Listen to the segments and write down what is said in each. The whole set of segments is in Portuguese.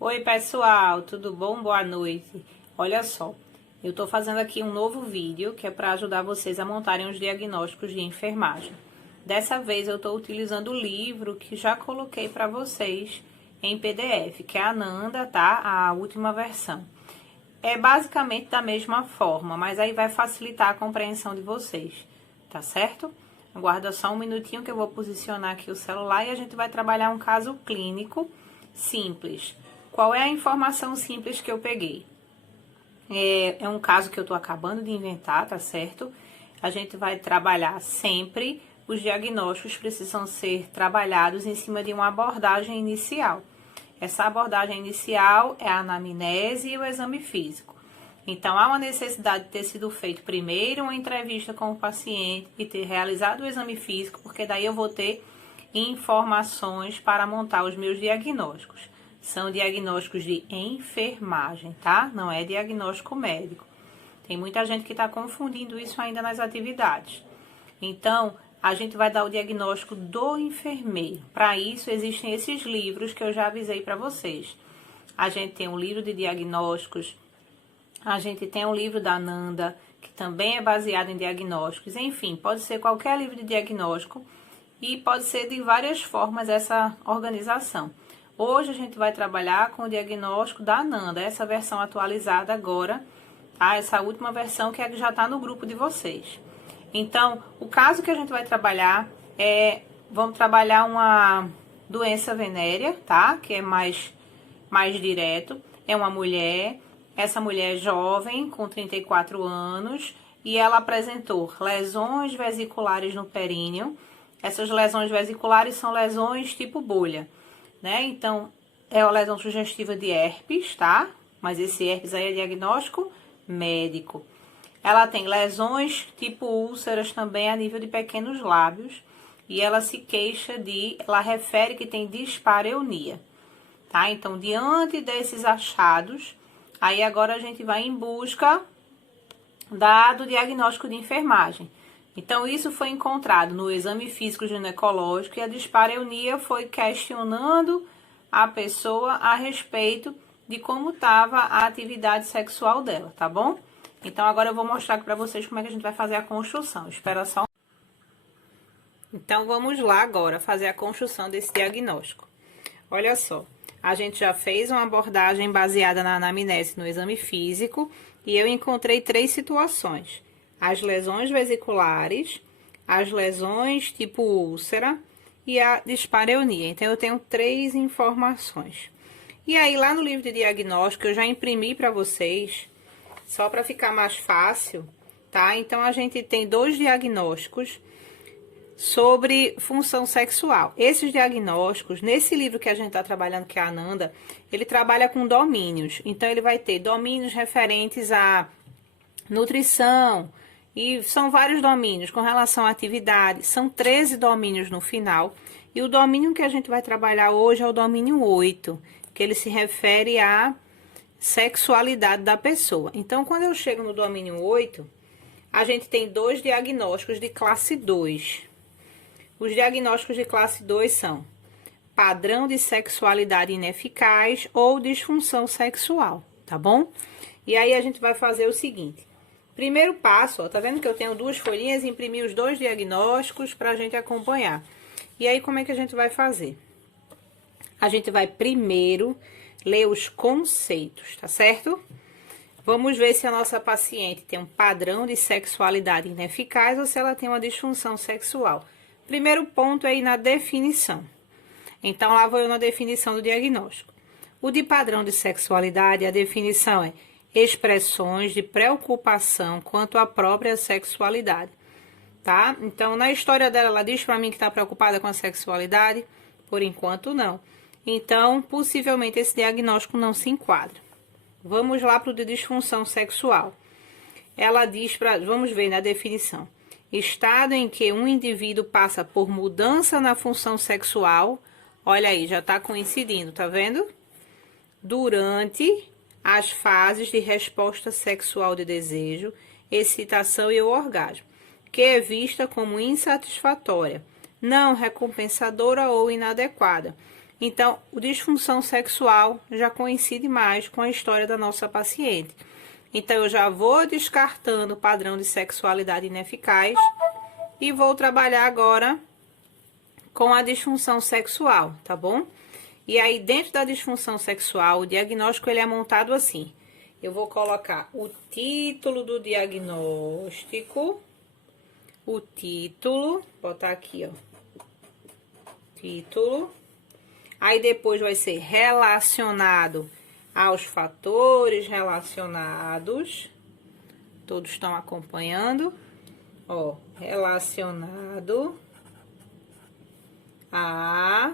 Oi, pessoal, tudo bom? Boa noite. Olha só, eu tô fazendo aqui um novo vídeo que é para ajudar vocês a montarem os diagnósticos de enfermagem. Dessa vez eu tô utilizando o livro que já coloquei para vocês em PDF, que é a Nanda, tá? A última versão. É basicamente da mesma forma, mas aí vai facilitar a compreensão de vocês, tá certo? Aguarda só um minutinho que eu vou posicionar aqui o celular e a gente vai trabalhar um caso clínico simples. Qual é a informação simples que eu peguei? É um caso que eu tô acabando de inventar, tá certo? A gente vai trabalhar sempre, os diagnósticos precisam ser trabalhados em cima de uma abordagem inicial. Essa abordagem inicial é a anamnese e o exame físico. Então, há uma necessidade de ter sido feito primeiro uma entrevista com o paciente e ter realizado o exame físico, porque daí eu vou ter informações para montar os meus diagnósticos. São diagnósticos de enfermagem, tá? Não é diagnóstico médico. Tem muita gente que está confundindo isso ainda nas atividades. Então, a gente vai dar o diagnóstico do enfermeiro. Para isso, existem esses livros que eu já avisei para vocês. A gente tem um livro de diagnósticos, a gente tem um livro da Nanda, que também é baseado em diagnósticos. Enfim, pode ser qualquer livro de diagnóstico e pode ser de várias formas essa organização. Hoje a gente vai trabalhar com o diagnóstico da Nanda, essa versão atualizada agora, tá? Essa última versão que já está no grupo de vocês. Então, o caso que a gente vai trabalhar vamos trabalhar uma doença venérea, tá? Que é mais direto. É uma mulher, essa mulher é jovem, com 34 anos, e ela apresentou lesões vesiculares no períneo. Essas lesões vesiculares são lesões tipo bolha, né? Então, é uma lesão sugestiva de herpes, tá? Mas esse herpes aí é diagnóstico médico. Ela tem lesões tipo úlceras também a nível de pequenos lábios. E ela se queixa ela refere que tem dispareunia, tá? Então, diante desses achados, aí agora a gente vai em busca do diagnóstico de enfermagem. Então, isso foi encontrado no exame físico ginecológico e a dispareunia foi questionando a pessoa a respeito de como estava a atividade sexual dela, tá bom? Então, agora eu vou mostrar aqui para vocês como é que a gente vai fazer a construção. Espera só. Então, vamos lá agora fazer a construção desse diagnóstico. Olha só, a gente já fez uma abordagem baseada na anamnese no exame físico e eu encontrei 3 situações. As lesões vesiculares, as lesões tipo úlcera e a dispareunia. Então, eu tenho 3 informações. E aí, lá no livro de diagnóstico, eu já imprimi para vocês, só para ficar mais fácil, tá? Então, a gente tem 2 diagnósticos sobre função sexual. Esses diagnósticos, nesse livro que a gente está trabalhando, que é a Ananda, ele trabalha com domínios. Então, ele vai ter domínios referentes à nutrição, e são vários domínios com relação à atividade. São 13 domínios no final. E o domínio que a gente vai trabalhar hoje é o domínio 8, que ele se refere à sexualidade da pessoa. Então, quando eu chego no domínio 8, a gente tem 2 diagnósticos de classe 2. Os diagnósticos de classe 2 são padrão de sexualidade ineficaz ou disfunção sexual, tá bom? E aí a gente vai fazer o seguinte. Primeiro passo, ó, tá vendo que eu tenho 2 folhinhas, imprimi os 2 diagnósticos pra gente acompanhar. E aí, como é que a gente vai fazer? A gente vai primeiro ler os conceitos, tá certo? Vamos ver se a nossa paciente tem um padrão de sexualidade ineficaz ou se ela tem uma disfunção sexual. Primeiro ponto é ir na definição. Então, lá vou eu na definição do diagnóstico. O de padrão de sexualidade, a definição é expressões de preocupação quanto à própria sexualidade, tá? Então, na história dela, ela diz pra mim que tá preocupada com a sexualidade? Por enquanto, não. Então, possivelmente, esse diagnóstico não se enquadra. Vamos lá para o de disfunção sexual. Ela diz vamos ver na definição. Estado em que um indivíduo passa por mudança na função sexual. Olha aí, já tá coincidindo, tá vendo? Durante as fases de resposta sexual de desejo, excitação e o orgasmo, que é vista como insatisfatória, não recompensadora ou inadequada, Então, o disfunção sexual já coincide mais com a história da nossa paciente. Então, eu já vou descartando o padrão de sexualidade ineficaz e vou trabalhar agora com a disfunção sexual, tá bom? E aí, dentro da disfunção sexual, o diagnóstico ele é montado assim. Eu vou colocar o título do diagnóstico, o título, botar aqui, ó, título. Aí depois vai ser relacionado aos fatores relacionados. Todos estão acompanhando, ó, relacionado a...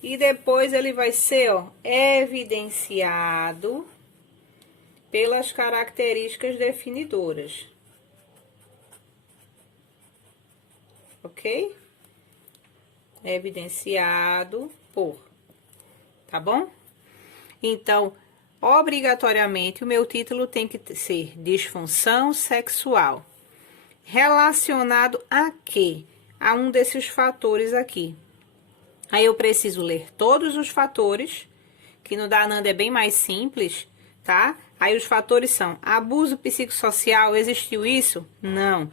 E depois ele vai ser, ó, evidenciado pelas características definidoras. Ok? Evidenciado por. Tá bom? Então, obrigatoriamente, o meu título tem que ser disfunção sexual. Relacionado a quê? A um desses fatores aqui. Aí eu preciso ler todos os fatores, que no da Ananda é bem mais simples, tá? Aí os fatores são: abuso psicossocial, existiu isso? Não.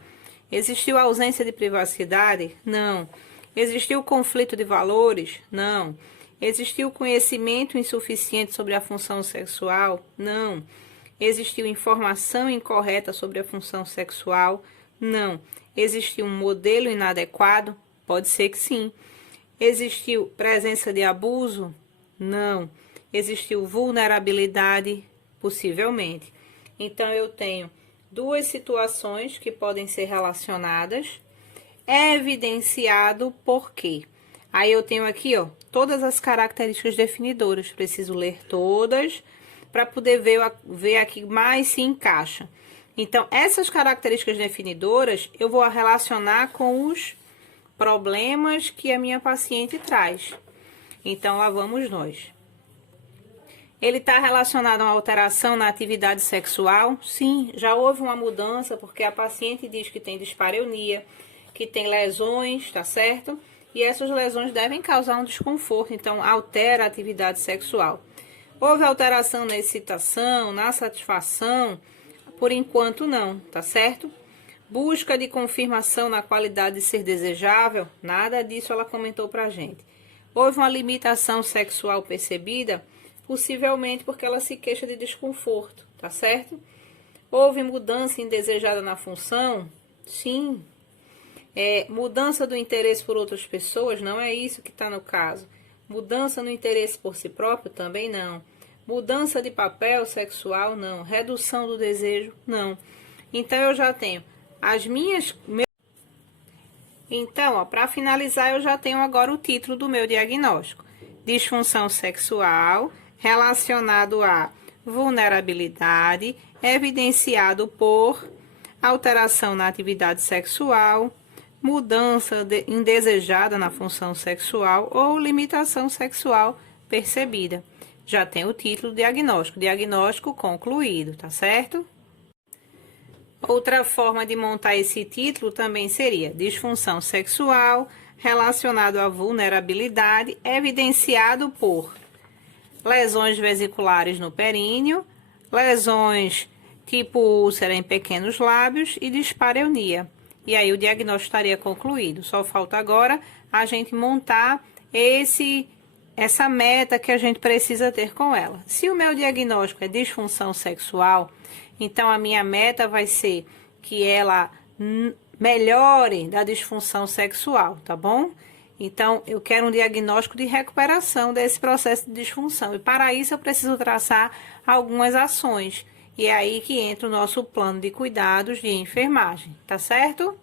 Existiu ausência de privacidade? Não. Existiu conflito de valores? Não. Existiu conhecimento insuficiente sobre a função sexual? Não. Existiu informação incorreta sobre a função sexual? Não. Existiu um modelo inadequado? Pode ser que sim. Existiu presença de abuso? Não. Existiu vulnerabilidade? Possivelmente. Então, eu tenho duas situações que podem ser relacionadas. Evidenciado por quê? Aí eu tenho aqui, ó, todas as características definidoras. Preciso ler todas para poder ver aqui mais se encaixa. Então, essas características definidoras eu vou relacionar com os problemas que a minha paciente traz. Então, lá vamos nós. Ele está relacionado a uma alteração na atividade sexual? Sim, já houve uma mudança, porque a paciente diz que tem dispareunia, que tem lesões, tá certo? E essas lesões devem causar um desconforto, então altera a atividade sexual. Houve alteração na excitação, na satisfação? Por enquanto não, tá certo? Busca de confirmação na qualidade de ser desejável? Nada disso ela comentou pra gente. Houve uma limitação sexual percebida? Possivelmente porque ela se queixa de desconforto, tá certo? Houve mudança indesejada na função? Sim. Mudança do interesse por outras pessoas? Não é isso que está no caso. Mudança no interesse por si próprio? Também não. Mudança de papel sexual? Não. Redução do desejo? Não. Então, eu já tenho as minhas... Então, para finalizar, eu já tenho agora o título do meu diagnóstico. Disfunção sexual relacionado a vulnerabilidade, evidenciado por alteração na atividade sexual, mudança indesejada na função sexual ou limitação sexual percebida. Já tem o título diagnóstico, diagnóstico concluído, tá certo? Outra forma de montar esse título também seria disfunção sexual relacionado à vulnerabilidade, evidenciado por lesões vesiculares no períneo, lesões tipo úlcera em pequenos lábios e dispareunia. E aí o diagnóstico estaria concluído. Só falta agora a gente montar essa meta que a gente precisa ter com ela. Se o meu diagnóstico é disfunção sexual, então a minha meta vai ser que ela melhore da disfunção sexual, tá bom? Então, eu quero um diagnóstico de recuperação desse processo de disfunção. E para isso eu preciso traçar algumas ações. E é aí que entra o nosso plano de cuidados de enfermagem, tá certo?